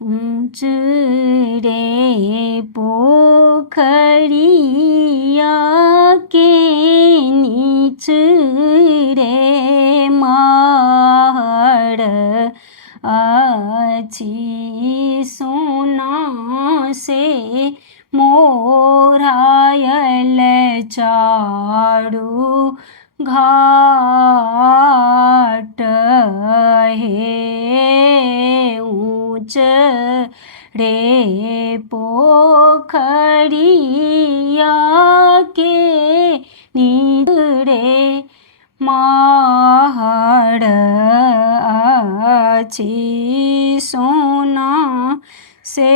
ऊंच रे पोखरिया के नीच रे महड़ अछि सोना से मोरायल चारू घाट हे ऊंच रे पोखरिया के नीच रे महड़ अछि सोना से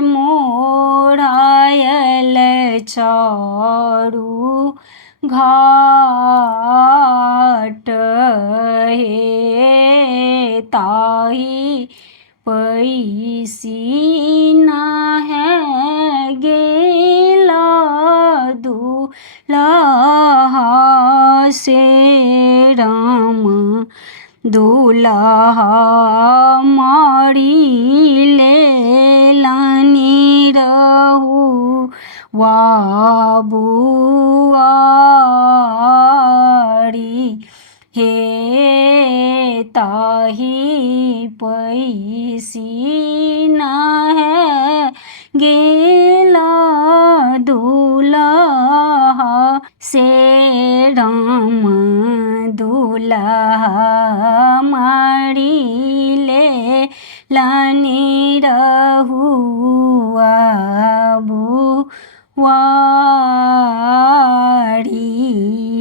मोरायल चारू घाट हे ताही पैसी है गेला दूल्हा से राम दूल्हा मारी लेलनि रहु वाबुआरी हे ताही पैसी न है गेला दूल्हा से राम दूल्हा मारी ले लानी रहुआ बुआरी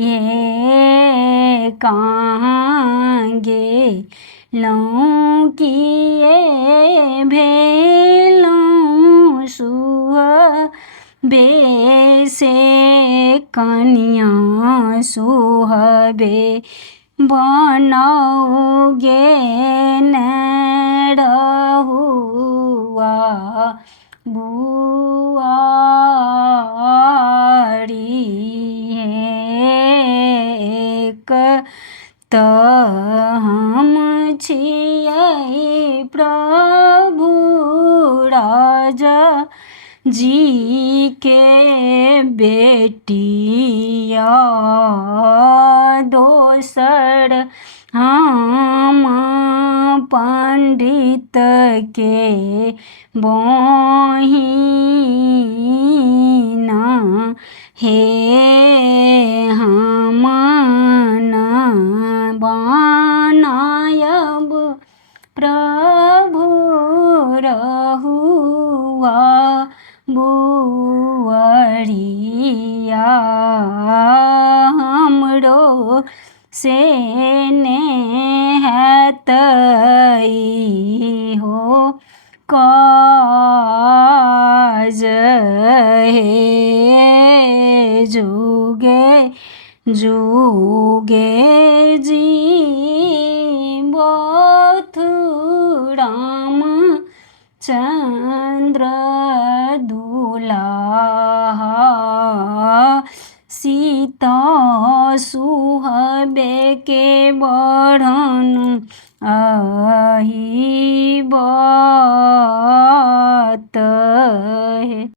है कहाँ गे लौं किए भेलौं सुह बेसे कन्या सुहबे बनौगे न रहुआ बुआरी एक त हम छियै प्रभु राजा जी के बेटिया दोसर हम पंडित के बहिना हे हम न बनायब प्रभु रहुआ बुआरिया हमरो से नेहतई हो काज हे जुगे जुगे जीवत राम चंद्र दूल्हा सीता सुहबे के बढ़न अहि बात है।